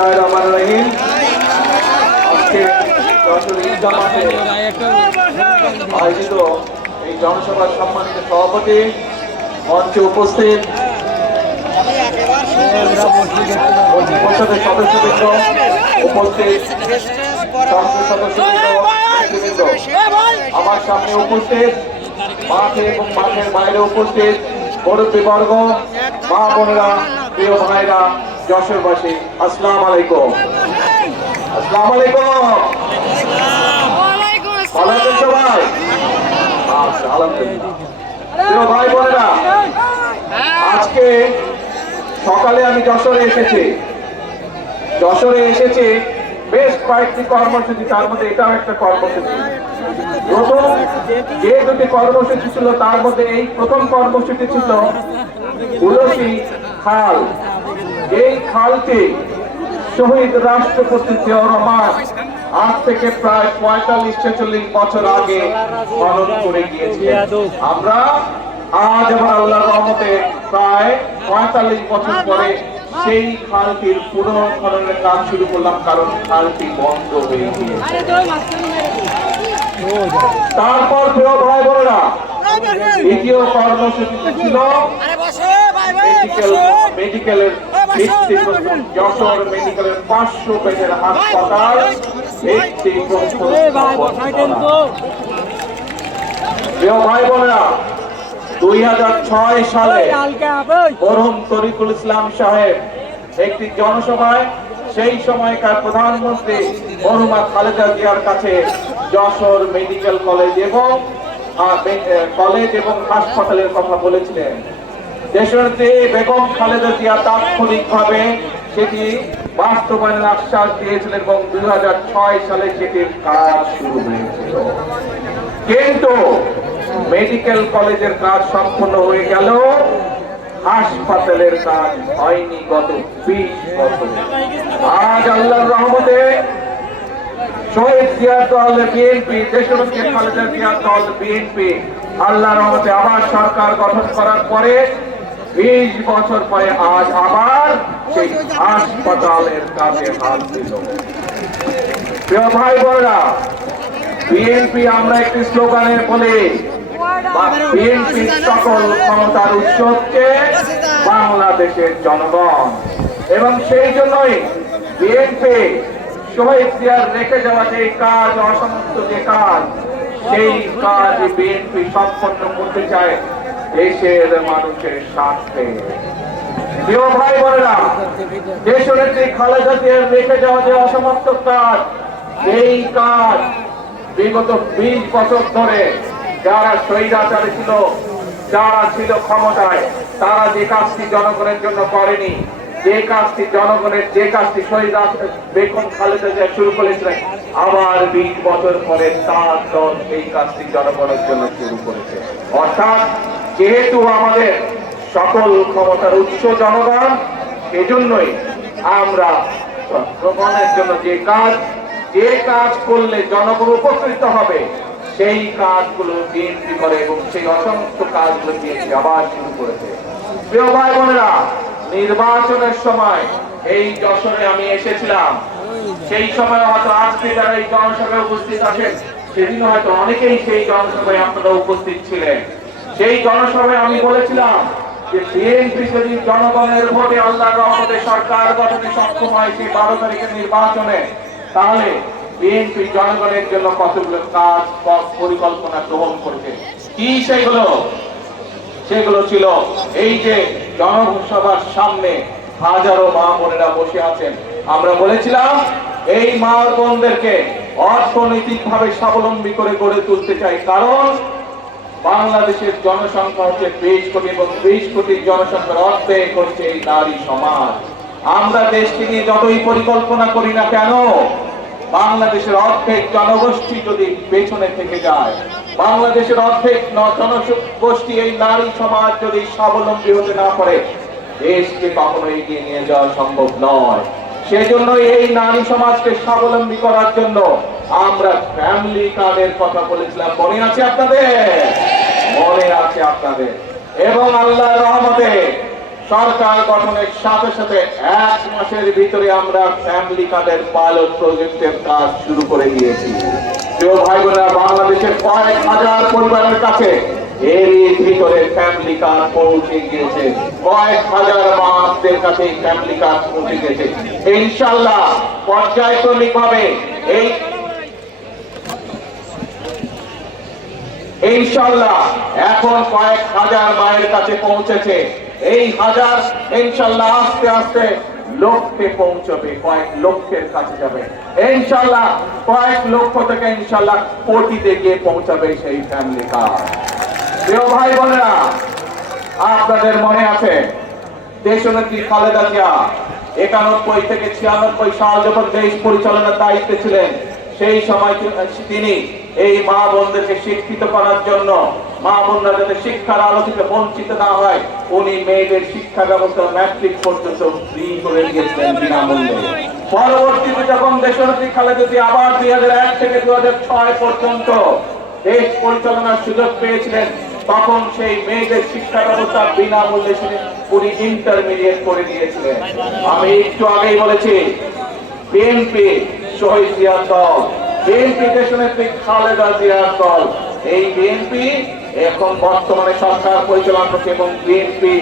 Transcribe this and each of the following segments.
বিসমিল্লাহির রহমানির রহিম। আজকে যশোর ঈদগাহ মাঠে আয়োজিত এই জনসভার সম্মানিত সভাপতি, মঞ্চে উপস্থিত পরিষদের সদস্যবৃন্দ, উপস্থিত সংসদ সদস্যবৃন্দ, আমার সামনে উপস্থিত মাঠে এবং মাঠের বাইরে উপস্থিত মুরব্বীবর্গ, মা বোনেরা, প্রিয় ভাইরা, যশোরবাসী, আসসালামু আলাইকুম। আসসালামু আলাইকুম। ভালো আছেন সবাই? আচ্ছা, আলহামদুলিল্লাহ। প্রিয় ভাই বোনেরা, আজকে সকালে আমি যশোরে এসেছি বেশ কয়েকটি কর্মসূচি, তার মধ্যে এটাও একটা কর্মসূচি। প্রথম যে দুটি কর্মসূচি ছিল তার মধ্যে এই প্রথম কর্মসূচি ছিল উলসি খাল। এই খালটি শহীদ রাষ্ট্রপতি জিয়াউর রহমান আজ থেকে প্রায় 45-46 বছর আগে খনন করে গিয়েছে। আমরা আজ আবার আল্লাহর রহমতে প্রায় 45 বছর পরে সেই খালটির পুনর্খননের কাজ শুরু করলাম, কারণ খালটি বন্ধ হয়ে গিয়েছে। তারপর প্রিয় ভাই বোনেরা, দ্বিতীয় কর্মসূচি ছিল মেডিকেলের যশোর মেডিকেলের 500 বেডের হাসপাতাল। প্রিয় ভাই বোনেরা, 2006 সালে মরহুম তরিকুল ইসলাম সাহেব একটি জনসভায় সেই সময়কার প্রধানমন্ত্রী মরহুমা খালেদা জিয়ার কাছে যশোর মেডিকেল কলেজ এবং হাসপাতালের কথা বলেছিলেন। দেশনেত্রী বেগম খালেদা জিয়া তাৎক্ষণিকভাবে সেটি বাস্তবায়নের আশ্বাস দিয়েছিলেন এবং 2006 সালে সেটির কাজ শুরু হয়েছিল। কিন্তু মেডিকেল কলেজের কাজ সম্পন্ন হয়ে গেল, হাসপাতালের কাজ হয়নি গত 20 বছর। আজ আল্লাহর রহমতে শহীদ জিয়ার দল বিএনপি, দেশনেত্রী খালেদা জিয়ার দল বিএনপি আল্লাহর রহমতে আবার সরকার গঠন করার পরে 20 বছর পরে আজ আবার সেই হাসপাতালের কাজে হাত দিল। প্রিয় ভাই বোনেরা, বিএনপি আমরা একটি স্লোগানে বলি, বিএনপি সকল ক্ষমতার উৎস হচ্ছে বাংলাদেশের জনগণ, এবং সেই জন্যই বিএনপি শহীদ জিয়ার রেখে যাওয়া যে কাজ, অসমাপ্ত যে কাজ, সেই কাজ বিএনপি সম্পন্ন করতে চায় দেশের মানুষের স্বার্থে। প্রিয় ভাই বোনেরা, দেশনেত্রী খালেদা জিয়ার রেখে যাওয়া যে অসমাপ্ত কাজ, এই কাজ বিগত 20 বছর ধরে যারা স্বৈরাচারী ছিল, যারা ছিল ক্ষমতায়, তারা যে কাজটি জনগণের জন্য করেনি, যে কাজটি জনগণের, যে কাজটি শহীদ বেগম খালেদা জিয়া শুরু করেছিলেন, আবার 20 বছর পরে তার দল এই কাজটি জনগণের জন্য শুরু করেছে। অর্থাৎ যেহেতু আমাদের সকল ক্ষমতার উৎস জনগণ, এজন্যই আমরা জনগণের জন্য যে কাজ করলে জনগণ উপকৃত হবে সেই কাজগুলো বিএনপি করে, এবং সেই অসংখ্য কাজগুলো বিএনপি আবার শুরু করেছে। প্রিয় ভাই বোনেরা, নির্বাচনের সময় এই যশোরে আমি এসেছিলাম, সেই সময় হয়তো আজকে যারা এই জনসভায় উপস্থিত আছেন, সেদিন হয়তো অনেকেই সেই জনসভায় আপনারা উপস্থিত ছিলেন। সেই জনসভায় আমি বলেছিলাম যে বিএনপি যদি জনগণের ভোটে আল্লাহর রহমতে সরকার গঠনে সক্ষম হয় সেই 12 তারিখের নির্বাচনে, তাহলে বিএনপি জনগণের জন্য কতগুলো কাজ পরিকল্পনা গ্রহণ করেছে। কি সেগুলো ছিল এই যে জনসভার সামনে হাজারো মা বোনেরা বসে আছেন, আমরা বলেছিলাম এই মা বোনদেরকে অর্থনৈতিকভাবে স্বাবলম্বী করে গড়ে তুলতে চাই, কারণ বাংলাদেশের জনসংখ্যা হচ্ছে 20 কোটি, এবং 20 কোটি জনসংখ্যার অর্ধেক হচ্ছে এই নারী সমাজ। আমরা দেশকে নিয়ে যতই পরিকল্পনা করি না কেন, বাংলাদেশের অর্ধেক জনগোষ্ঠী যদি পেছনে থেকে যায়, বাংলাদেশের অর্ধেক জনগোষ্ঠী এই নারী সমাজ যদি স্বাবলম্বী হতে না পারে, দেশকে কখনো এগিয়ে নিয়ে যাওয়া সম্ভব নয়। সেজন্য এই নারী সমাজকে স্বাবলম্বী করার জন্য আমরা ফ্যামিলি কার্ডের কথা বলেছিলাম, মনে আছে আপনাদের? এবং আল্লাহর রহমতে সরকার গঠনের সাথে সাথে 1 মাসের ভিতরে আমরা ফ্যামিলি কার্ডের পাইলট প্রজেক্টের কাজ শুরু করে দিয়েছি। প্রিয় ভাই বোনেরা, বাংলাদেশের কয়েক হাজার পরিবারের কাছে এরই ভিতরে ফ্যামিলি কার্ড পৌঁছে গিয়েছে, কয়েক হাজার মানুষদের কাছে ফ্যামিলি কার্ড পৌঁছে গেছে। ইনশাআল্লাহ পর্যায়ক্রমিক ভাবে ইনশাআল্লাহ এখন কয়েক হাজার মায়ের কাছে পৌঁছেছে। এই হাজার ইনশাআল্লাহ আস্তে আস্তে লক্ষ্যে পৌঁছবে, কয়েক লক্ষের কাছে যাবে। ইনশাআল্লাহ কয়েক লক্ষ থেকে ইনশাআল্লাহ কোটিতে গিয়ে পৌঁছাবে সেই ফ্যামিলি কার্ড। প্রিয় ভাই বোনেরা, আপনাদের মনে আছে দেশনেত্রী খালেদা জিয়া 91 থেকে 96 সাল যখন দেশ পরিচালনার দায়িত্বে ছিলেন, সেই সময় তিনি এই মা বোনদেরকে শিক্ষিত করার জন্য, মা বোনরা যাতে শিক্ষার আলো থেকে বঞ্চিত না হয়, উনি মেয়েদের শিক্ষা ব্যবস্থা ম্যাট্রিক পর্যন্ত ফ্রি করে দিয়েছিলেন বিনামূল্যে। পরবর্তীতে যখন দেশনেত্রী খালেদা জিয়া আবার 2001 থেকে 2006 পর্যন্ত দেশ পরিচালনার সুযোগ পেয়েছিলেন, তখন সেই মেয়েদের শিক্ষা ব্যবস্থা বিনামূল্যে উনি ইন্টারমিডিয়েট করে দিয়েছিলেন। আমি একটু আগেই বলেছি, বিএনপি শহীদ জিয়ার দল, বিএনপি দেশনেত্রী খালেদা জিয়ার দল, এই বিএনপি এখন বর্তমানে সরকার পরিচালনা করছে এবং বিএনপি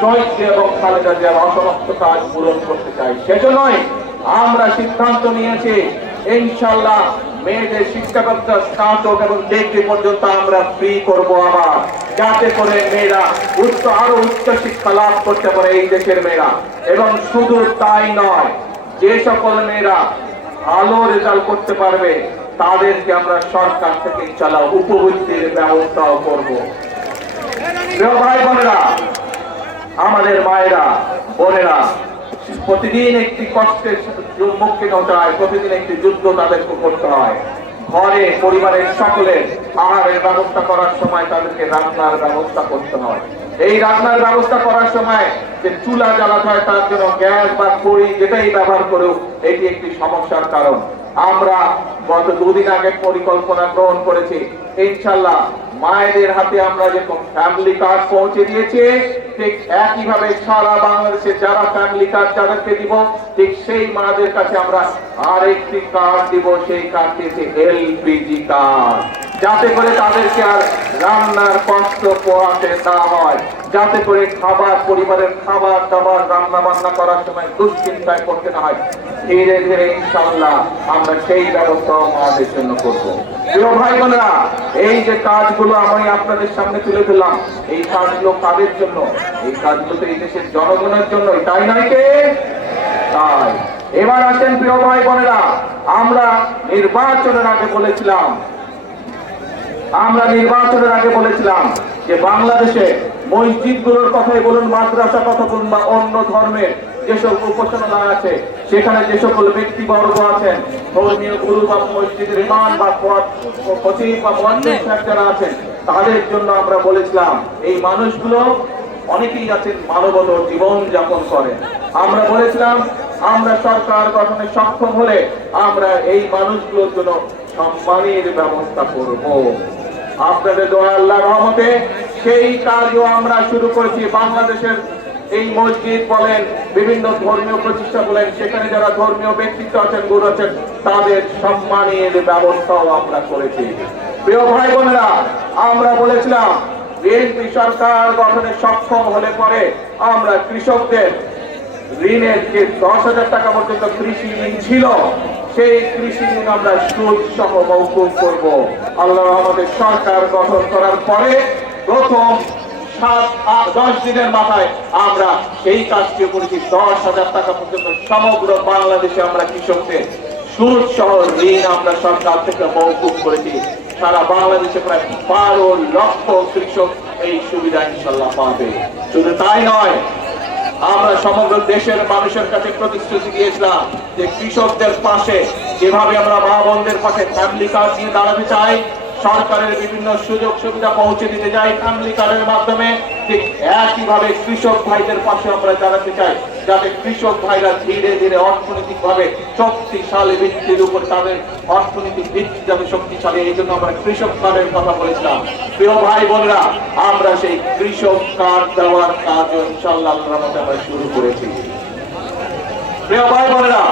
শহীদ জিয়া এবং খালেদা জিয়ার অসমাপ্ত কাজ পূরণ করতে চাই। সেজন্যই আমরা সিদ্ধান্ত নিয়েছি ইনশাআল্লাহ মেয়েদের শিক্ষা ব্যবস্থা স্নাতক এবং ডিগ্রি পর্যন্ত আমরা ফ্রি করব আবার, যাতে করে মেয়েরা আরো উচ্চ শিক্ষা লাভ করতে পারে এই দেশের মেয়েরা। এবং শুধু তাই নয়, যে সকল মেয়েরা ভালো রেজাল্ট করতে পারবে তাদেরকে আমরা সরকার থেকে ইনশাআল্লাহ উপবৃত্তির ব্যবস্থাও করব। প্রিয় ভাই বোনেরা, আমাদের মায়েরা বোনেরা প্রতিদিন একটি কষ্টের সম্মুখীন হতে হয়, প্রতিদিন একটি যুদ্ধ তাদেরকে করতে হয়। ঘরে পরিবারের সকলের আহারের ব্যবস্থা করার সময় তাদেরকে রান্নার ব্যবস্থা করতে হয়। এই রান্নার ব্যবস্থা করার সময় যে চুলা জ্বালাতে হয়, তার জন্য গ্যাস বা খড়ি যেটাই ব্যবহার করুক, এটি একটি সমস্যার কারণ। আমরা গত 2 দিন আগে পরিকল্পনা গ্রহণ করেছি, ইনশাআল্লাহ মায়েদের হাতে আমরা যেরকম ফ্যামিলি কার্ড পৌঁছে দিয়েছি, ঠিক একইভাবে সারা বাংলাদেশে যারা ফ্যামিলি কার্ড যাদেরকে দিব, ঠিক সেই মাদের কাছে আমরা আরেকটি কার্ড দিব। সেই কার্ডটি হচ্ছে এলপিজি কার্ড, যাতে করে তাদেরকে আর রান্নার কষ্ট পোহাতে না হয়, যাতে করে পরিবারের খাবার দাবার রান্না বান্না করার সময় দুশ্চিন্তায় করতে না হয়। ধীরে ধীরে ইনশাআল্লাহ আমরা সেই ব্যবস্থা আমাদের জন্য করব। প্রিয় ভাই বোনেরা, এই যে কাজগুলো আমি আপনাদের সামনে তুলে ধরলাম, এই কাজগুলো কাদের জন্য? এই কাজগুলো তো এই দেশের জনগণের জন্য, তাই নয় কে? তাই এবার আসেন প্রিয় ভাই বোনেরা, আমরা নির্বাচনের আগে বলেছিলাম যে বাংলাদেশে মসজিদগুলোর কথাই বলুন, মাদ্রাসা কথা বলুন, বা অন্য ধর্মের যেসব উপাসনালয় আছে, সেখানে যে সকল ব্যক্তিবর্গ আছেন, ধর্মীয় গুরু বা মসজিদের ইমাম বা খতিব বা মুয়াজ্জিন সাহেব যারা আছেন, তাদের জন্য আমরা বলেছিলাম এই মানুষগুলো অনেকেই আছেন মানবত জীবন যাপন করেন। আমরা বলেছিলাম আমরা সরকার গঠনে সক্ষম হলে আমরা এই মানুষগুলোর জন্য সম্মানের ব্যবস্থা করব। আপনাদের দোয়া আল্লাহর রহমতে সেই কাজও আমরা শুরু করেছি। বাংলাদেশের এই মসজিদ বলেন, বিভিন্ন ধর্মীয় প্রতিষ্ঠা বলেন, সেখানে যারা ধর্মীয় ব্যক্তিত্ব আছেন, গুরু আছেন, তাদের সম্মানের ব্যবস্থাও আমরা করেছি। প্রিয় ভাই বোনেরা, আমরা বলেছিলাম বিএনপি সরকার গঠনে সক্ষম হলে পরে আমরা কৃষকদের ঋণের যে 10,000 টাকা পর্যন্ত কৃষি ঋণ ছিল, সেই কৃষি ঋণ আমরা সুদ সহ মওকুফ করব। আল্লাহ আমাদের সরকার গঠন করার পরে প্রথম 7-10 দিনের মাথায় আমরা সেই কাজটি করেছি। 10,000 টাকা পর্যন্ত সমগ্র বাংলাদেশে আমরা কৃষকদের সুদ সহ ঋণ আমরা সরকার থেকে মওকুফ করেছি। সারা বাংলাদেশে প্রায় 12 লক্ষ কৃষক এই সুবিধা ইনশাআল্লাহ পাবে। শুধু তাই নয়, আমরা সমগ্র দেশের মানুষের কাছে প্রতিশ্রুতি দিয়েছিলাম যে কৃষকদের পাশে যেভাবে আমরা মা বোনদের পাশে ফ্যামিলি কার্ড নিয়ে দাঁড়াতে চাই, সরকারের বিভিন্ন সুযোগ সুবিধা পৌঁছে দিতে চাই ফ্যামিলি কার্ডের মাধ্যমে, ঠিক একইভাবে কৃষক ভাইদের পাশে আমরা দাঁড়াতে চাই। যাতে কৃষক ভাইরা ধীরে ধীরে অর্থনৈতিক ভাবে শক্তিশালী ভিত্তির উপর তাদের অর্থনৈতিক ভিত্তি যাবে শক্তিশালী। এই জন্য আমরা কৃষক কার্ডের কথা বলেছিলাম। প্রিয় ভাই বোনেরা, আমরা সেই কৃষক কার্ড দেওয়ার কাজ ইনশাআল্লাহ আমরা শুরু করেছি। প্রিয় ভাই বোনেরা,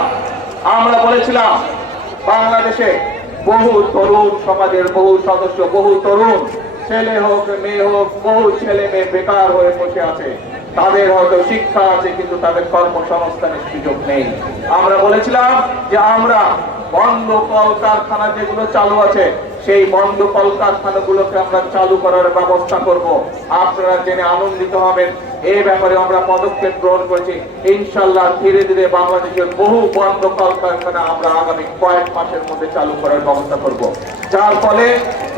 আমরা বলেছিলাম বাংলাদেশে বহু তরুণ সমাজের বহু সদস্য, বহু তরুণ ছেলে হোক মেয়ে হোক, বহু ছেলে মেয়ে বেকার হয়ে বসে আছে। তাদের হয়তো শিক্ষা আছে কিন্তু তাদের কর্মসংস্থানের সুযোগ নেই। আমরা বলেছিলাম যে আমরা বন্ধ কলকারখানা যেগুলো চালু আছে সেই বন্ধ কলকারখানাগুলোকে আমরা চালু করার ব্যবস্থা করব। আপনারা জেনে আনন্দিত হবেন, এই ব্যাপারে আমরা পদক্ষেপ গ্রহণ করেছি। ইনশাআল্লাহ ধীরে ধীরে বাংলাদেশের বহু বন্ধ কলকারখানা আমরা আগামী কয়েক মাসের মধ্যে চালু করার ব্যবস্থা করব, যার ফলে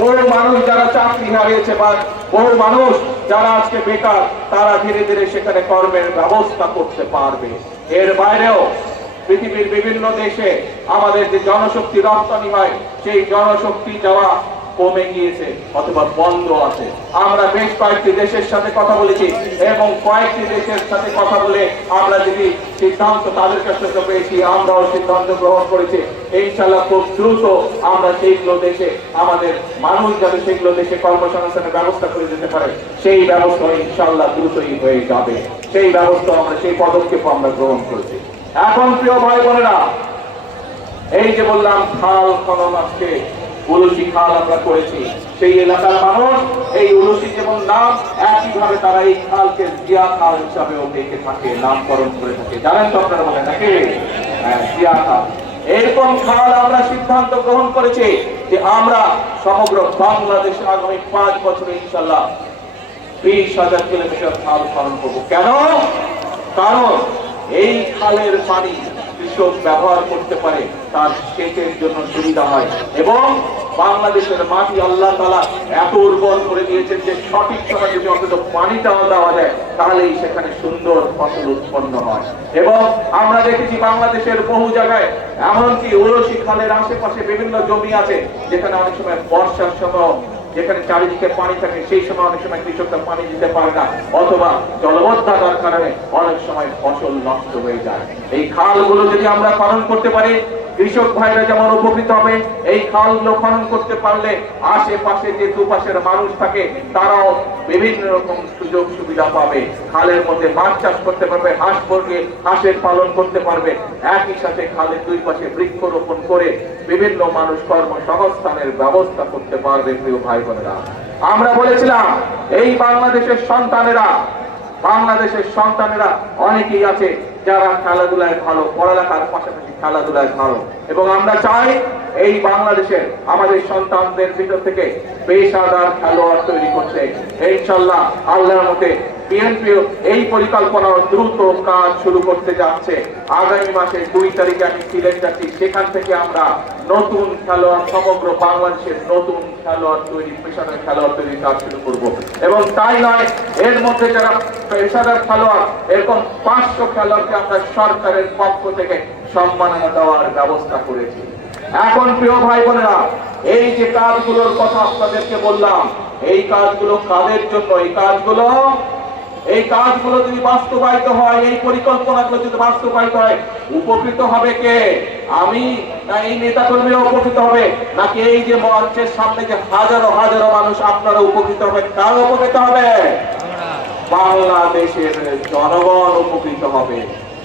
বহু মানুষ যারা চাকরি হারিয়েছে বা বহু মানুষ যারা আজকে বেকার তারা ধীরে ধীরে সেখানে কর্মের ব্যবস্থা করতে পারবে। এর বাইরেও পৃথিবীর বিভিন্ন দেশে আমাদের যে জনশক্তি রপ্তানি হয় সেই জনশক্তি যাওয়া কমে গিয়েছে অথবা বন্ধ আছে। আমরা বেশ কয়েকটি দেশের সাথে কথা বলেছি এবং কয়েকটি দেশের সাথে কথা বলে আমরা যদি সিদ্ধান্ত তাদের কাছ থেকে পেয়েছি, আমরাও সিদ্ধান্ত গ্রহণ করেছি ইনশাআল্লাহ খুব দ্রুত আমরা সেইগুলো দেশে আমাদের মানুষ যাতে সেগুলো দেশে কর্মসংস্থানের ব্যবস্থা করে দিতে পারে সেই ব্যবস্থা ইনশাআল্লাহ দ্রুতই হয়ে যাবে। সেই ব্যবস্থা আমরা, সেই পদক্ষেপ আমরা গ্রহণ করেছি। এখন প্রিয় ভাই বোনেরা, এই যে বললাম খাল খনন, আজকে উলুশি খাল আমরা করেছি, সেই এলাকার মানুষ এই উলুশি যেমন নাম একইভাবে তারা এই খালকে জিয়া খাল হিসাবেও ডেকে থাকে, নামকরণ করে থাকে। জানেন তো আপনারা, বলেন নাকি জিয়া খাল। এরকম খাল আমরা সিদ্ধান্ত গ্রহণ করেছি যে আমরা সমগ্র বাংলাদেশে আগামী 5 বছরে ইনশাআল্লাহ 20,000 কিলোমিটার খাল খনন করবো। কেন? কারণ এই খালের পানি কৃষক ব্যবহার করতে পারে, তার সেচের জন্য সুবিধা হয় এবং বাংলাদেশের মাটি আল্লাহ তাআলা এত উর্বর করে দিয়েছেন যে সঠিক সময়ে যদি অন্তত পানিটাও দেওয়া যায় তাহলেই সেখানে সুন্দর ফসল উৎপন্ন হয়। এবং আমরা দেখেছি বাংলাদেশের বহু জায়গায় এমনকি উলসি খালের আশেপাশে বিভিন্ন জমি আছে যেখানে অনেক সময় বর্ষার সময় যেখানে চারিদিকে পানি থাকে সেই সময় অনেক সময় কৃষকরা পানি দিতে পারে না অথবা জলবদ্ধতার কারণে অনেক সময় ফসল নষ্ট হয়ে যায়। এই খালগুলো যদি আমরা খনন করতে পারি কৃষক ভাইরা যেমন উপকৃত হবে, এই খালগুলো খনন করতে পারলে আশেপাশে যে দুপাশের মানুষ থাকে তারাও বিভিন্ন রকম সুযোগ সুবিধা পাবে। খালের মধ্যে মাছ চাষ করতে পারবে, হাঁস মুরগি হাঁসের পালন করতে পারবে, একই সাথে খালের দুই পাশে বৃক্ষরোপণ করে বিভিন্ন মানুষ কর্মসংস্থানের ব্যবস্থা করতে পারবে। প্রিয় ভাই বোনেরা, আমরা বলেছিলাম এই বাংলাদেশের সন্তানেরা অনেকেই আছে যারা খেলাধুলায় ভালো, পড়ালেখার পাশাপাশি খেলাধুলায় ভালো, এবং আমরা চাই এই বাংলাদেশের আমাদের সন্তানদের ভিতর থেকে পেশাদার খেলোয়াড় তৈরি করতে। ইনশাআল্লাহ আল্লাহর মতে বিএনপি এই পরিকল্পনা দ্রুত কাজ শুরু করতে যাচ্ছে। আগামী মাসের 2 তারিখে আমি সিলেট যাচ্ছি, সেখান থেকে আমরা নতুন খেলোয়াড়, সমগ্র বাংলাদেশের নতুন খেলোয়াড় তৈরি, পেশাদার খেলোয়াড় তৈরির কাজ শুরু করব। এবং তাই নয়, এর মধ্যে যারা পেশাদার খেলোয়াড় এরকম 500 খেলোয়াড়কে আমরা সরকারের পক্ষ থেকে সম্মাননা দেওয়ার ব্যবস্থা করেছি। এখন প্রিয় ভাই বোনেরা, এই যে কাজগুলোর কথা আপনাদেরকে বললাম, এই কাজগুলো কাদের জন্য? এই কাজগুলো যদি বাস্তবায়িত হয়, এই পরিকল্পনাগুলো যদি বাস্তবায়িত হয়, উপকৃত হবে কে? আমি না এই নেতা কর্মীরা উপকৃত হবে, নাকি এই যে মঞ্চের সামনে যে হাজারো হাজারো মানুষ আপনারা উপকৃত হবেন? কারা উপকৃত হবে? বাংলাদেশের জনগণ উপকৃত হবে।